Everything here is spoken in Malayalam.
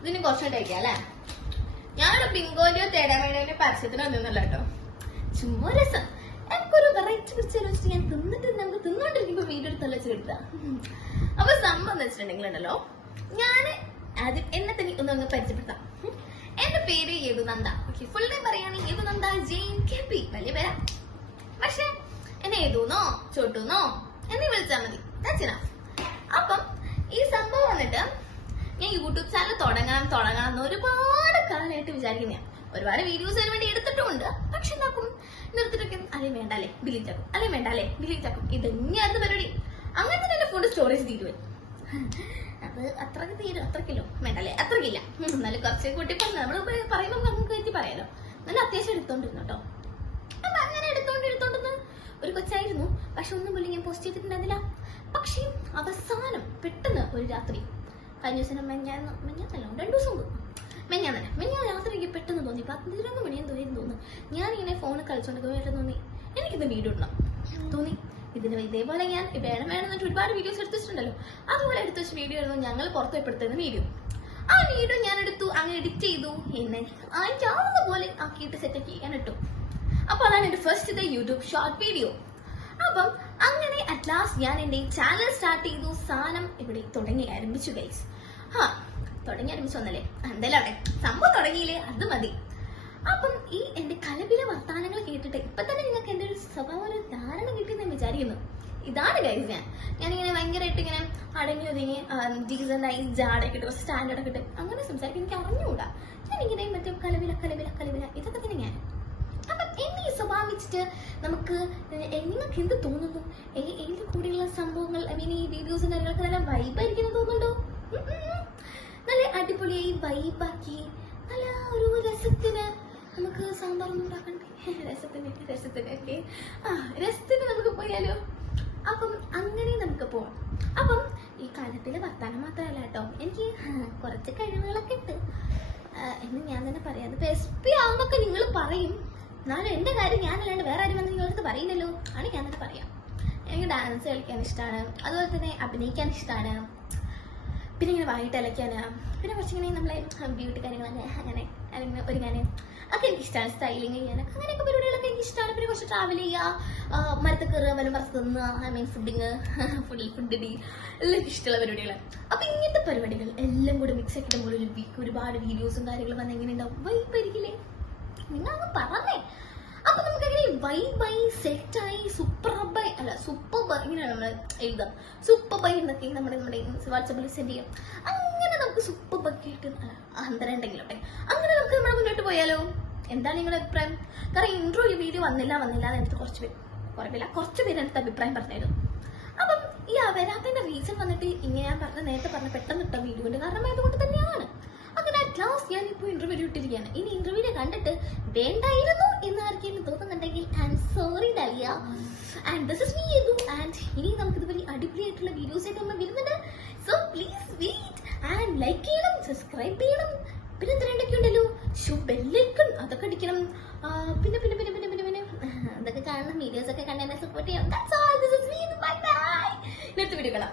ഇതിന് കുറച്ചുകൂടെ കഴിക്കാം അല്ലേ? ഞാനൊരു ബിങ്കോലിയോ തേടാമേടോന്റെ പരസ്യത്തിന് വന്നിരുന്നല്ലോ കേട്ടോ. ചുമ്മാ രസം. എനിക്കൊരു വെറൈറ്റി പിടിച്ചു വെച്ചിട്ട് ഞാൻ നമുക്ക് തിന്നോണ്ടിരിക്കുമ്പോ വീഡിയോ എടുത്ത് വെച്ച് കിട്ടുക. അപ്പൊ സംഭവം എന്ന് വെച്ചിട്ടുണ്ടെങ്കിലുണ്ടല്ലോ, ഞാന് ആദ്യം എന്നെ തന്നെ ഒന്ന് പരിചയപ്പെടുത്താം. എന്റെ പേര് യദുനന്ദ. ഓക്കെ, ഫുൾ നെയിം പറയുകയാണെങ്കിൽ യദുനന്ദ ജെയിൻ KP. വലിയ പേരാ. പക്ഷെ എന്നെ യദുന്നോ ചോട്ടുന്നോ എന്നെ വിളിച്ചാൽ മതി. അപ്പം ഈ സംഭവം വന്നിട്ട് ഞാൻ യൂട്യൂബ് ചാനൽ തുടങ്ങണം എന്ന് ഒരുപാട് കാലമായിട്ട് വിചാരിക്കുന്ന. ഒരുപാട് വീഡിയോസിന് വേണ്ടി എടുത്തിട്ടുമുണ്ട്. പക്ഷെ എന്താക്കും, നിർത്തിട്ടൊക്കെ അല്ലേ വേണ്ടല്ലേ ഡിലീറ്റ് ആക്കും, അല്ലേ വേണ്ടല്ലേ ഡിലീറ്റ് ആക്കും. ഇതന്നെയായിരുന്നു പരിപാടി. അങ്ങനത്തെ തന്നെ ഫോണിന്റെ സ്റ്റോറേജ് തീരുവേ. അത് അത്രക്കില്ലോ വേണ്ടല്ലേ, അത്രക്കില്ല. എന്നാലും കുറച്ച് കൂട്ടി പറഞ്ഞു. നമ്മള് പറയുമ്പോൾ നമുക്ക് പറ്റി പറയാലോ. നല്ല അത്യാവശ്യം എടുത്തോണ്ടിരുന്നു കേട്ടോ. അപ്പൊ അങ്ങനെ എടുത്തോണ്ടിരുന്ന് ഒരു കൊച്ചായിരുന്നു. പക്ഷെ ഒന്നും പോലും ഞാൻ പോസ്റ്റ് ചെയ്തിട്ടുണ്ടായിരുന്നില്ല. പക്ഷെ അവസാനം പെട്ടെന്ന് ഒരു രാത്രി, കഴിഞ്ഞ ദിവസം മെഞ്ഞാന്നല്ലോ 2 ദിവസം മുമ്പ് മെഞ്ഞാ രാത്രിക്ക് പെട്ടെന്ന് തോന്നി 11 മണിയും തോന്നുന്നു. ഞാനിങ്ങനെ ഫോണ് കളിച്ചോണ്ട് തോന്നി എനിക്കിത് വീഡിയോ ഇടണം തോന്നി. ഇതേപോലെ ഞാൻ വേണമെന്നിട്ട് ഒരുപാട് വീഡിയോസ് എടുത്തിട്ടുണ്ടല്ലോ. അതുപോലെ എടുത്ത് വെച്ച വീഡിയോ ആയിരുന്നു ഞങ്ങൾ പുറത്തുപ്പെടുത്തുന്ന വീഡിയോ. ആ വീഡിയോ ഞാൻ എടുത്തു, അങ്ങ് എഡിറ്റ് ചെയ്തു, എന്നെ ആവുന്ന പോലെ ആക്കിയിട്ട് സെറ്റപ്പ് ചെയ്യാൻ ഇട്ടു. അപ്പൊ അതാണ് എന്റെ ഫസ്റ്റ് യൂട്യൂബ് ഷോർട്ട് വീഡിയോ. അപ്പം അങ്ങനെ അറ്റ് ലാസ്റ്റ് ഞാൻ എന്റെ ചാനൽ സ്റ്റാർട്ട് ചെയ്തു. സാധനം ഇവിടെ തുടങ്ങി ആരംഭിച്ചു ഗൈസ്. തുടങ്ങി ആരംഭിച്ചൊന്നല്ലേ, എന്തായാലും അവിടെ സംഭവം തുടങ്ങിയില്ലേ, അത് മതി. അപ്പം ഈ എന്റെ കലപില വർത്താനങ്ങൾ കേട്ടിട്ട് ഇപ്പൊ തന്നെ നിങ്ങൾക്ക് എന്റെ ഒരു സ്വഭാവ ധാരണ കിട്ടിയെന്ന് ഞാൻ വിചാരിക്കുന്നു. ഇതാണ് ഗൈസ്, ഞാനിങ്ങനെ ഭയങ്കരമായിട്ട് ഇങ്ങനെ അടങ്ങി ഒതുങ്ങി ഡീസന്റായി ജാടൊക്കെ ഇട്ട് സ്റ്റാൻഡേർഡ് ഒക്കെ ഇട്ട് അങ്ങനെ സംസാരിക്കാൻ എനിക്ക് അറിഞ്ഞുകൂടാ. ഞാനിങ്ങനെ മറ്റേ കലപില ഇതൊക്കെ തന്നെ ഞാൻ. അപ്പൊ എന്നെ ഈ സ്വഭാവം വെച്ചിട്ട് നിങ്ങൾക്ക് എന്ത് തോന്നുന്നു? എന്റെ കൂടെയുള്ള സംഭവങ്ങൾ ഈ വീഡിയോസും കാര്യങ്ങളൊക്കെ നല്ല വൈബായിരിക്കുന്നു തോന്നുന്നുണ്ടോ? നല്ല അടിപൊളിയായി വൈബാക്കി നല്ല ഒരു രസത്തിന് നമുക്ക് സാമ്പാറൊന്നും ഉണ്ടാക്കണ്ടേ? രസത്തിന് നമുക്ക് പോയാലോ? അപ്പം അങ്ങനെ നമുക്ക് പോവാം. അപ്പം ഈ കാലത്തിലെ വർത്താനം മാത്രമല്ല കേട്ടോ, എനിക്ക് കുറച്ച് കഴിവുകളൊക്കെ ഉണ്ട് എന്ന് ഞാൻ തന്നെ പറയാം. അതിപ്പോ SP ആവുന്നൊക്കെ നിങ്ങൾ പറയും. എന്നാലും എന്റെ കാര്യം ഞാനല്ലാണ്ട് വേറെ ആരും വന്ന് നിങ്ങൾക്ക് പറയില്ലല്ലോ, ആണ് ഞാൻ തന്നെ പറയാം. എനിക്ക് ഡാൻസ് കളിക്കാൻ ഇഷ്ടമാണ്, അതുപോലെ തന്നെ അഭിനയിക്കാൻ ഇഷ്ടമാണ്, പിന്നെ ഇങ്ങനെ വായിട്ട് അലയ്ക്കാന്, പിന്നെ കുറച്ചിങ്ങനെ നമ്മളെ ബ്യൂട്ടി കാര്യങ്ങളൊക്കെ അങ്ങനെ അല്ലെങ്കിൽ ഒരുങ്ങാന് ഒക്കെ എനിക്ക് ഇഷ്ടമാണ്. സ്റ്റൈലിങ് ചെയ്യാനൊക്കെ അങ്ങനെയൊക്കെ പരിപാടികളൊക്കെ എനിക്ക് ഇഷ്ടമാണ്. പിന്നെ കുറച്ച് ട്രാവൽ ചെയ്യുക, മരത്തിൽ കയറുക, വല്ല മരത്ത് തിന്നുക, ഫുഡ് ഡി എല്ലാം ഇഷ്ടമുള്ള പരിപാടികളാണ്. അപ്പൊ ഇങ്ങനത്തെ പരിപാടികൾ എല്ലാം കൂടെ മിക്സ് ആക്കിയിട്ട് ഒരു വീക്ക് ഒരുപാട് വീഡിയോസും കാര്യങ്ങളും വന്ന് എങ്ങനെ ഉണ്ടാവും? വൈബായിരിക്കില്ലേ? നിങ്ങൾ അങ്ങ് പറഞ്ഞേ. അപ്പൊ നമുക്ക് അങ്ങനെ വൈബായി സെറ്റായി സൂപ്പർ ഇങ്ങനെയാണ് നമ്മൾ എഴുതാം. സൂപ്പർ ബൈ എന്നൊക്കെ നമ്മുടെ വാട്സാപ്പിൽ സെൻഡ് ചെയ്യാം. അങ്ങനെ നമുക്ക് സൂപ്പർ ബക്കിയിട്ട് അന്തരം ഉണ്ടെങ്കിലും അങ്ങനെ നമുക്ക് നമ്മൾ മുന്നോട്ട് പോയാലോ? എന്താണ് നിങ്ങളുടെ അഭിപ്രായം? കാരണം ഇൻട്രോ ഈ വീഡിയോ വന്നില്ല എന്നെടുത്ത് കുറച്ച് പേര് എടുത്ത് അഭിപ്രായം പറഞ്ഞായിരുന്നു. അപ്പം ഈ വരാത്തതിന്റെ റീസൺ വന്നിട്ട് ഇങ്ങനെ ഞാൻ നേരത്തെ പറഞ്ഞ പെട്ടെന്ന് ഇട്ട വീഡിയോന്റെ കാരണമായതുകൊണ്ട് തന്നെയാണ്. അങ്ങനെ ലാസ്റ്റ് ഞാൻ ഇപ്പോൾ ഇന്റർവ്യൂ ഇട്ടിരിക്കുകയാണ്. ഇനി ഇന്റർവ്യൂവിനെ കണ്ടിട്ട് വേണ്ടായിരുന്നു എന്ന് ആർക്കെങ്കിലും തോന്നുന്നുണ്ടെങ്കിൽ I am sorry Dalia. And this is me Yadu. And ഇനി നമുക്ക് ഇതുപോലെ അടിപൊളിയായിട്ടുള്ള വീഡിയോസ് ആയിട്ട് നമ്മൾ വരുന്നുണ്ട്. So please wait and like ചെയ്യണം, സബ്സ്ക്രൈബ് ചെയ്യണം. പിന്നെ എന്തൊക്കെ ഉണ്ടല്ലോ, ബെല്ലൈക്കൺ അതൊക്കെ അടിക്കണം. പിന്നെ അതൊക്കെ കാണണം, വീഡിയോസ് ഒക്കെ കണ്ടെന്നെ സപ്പോർട്ട് ചെയ്യണം. That's all. This is me. Bye bye. അടുത്ത വീഡിയോ കാണാം.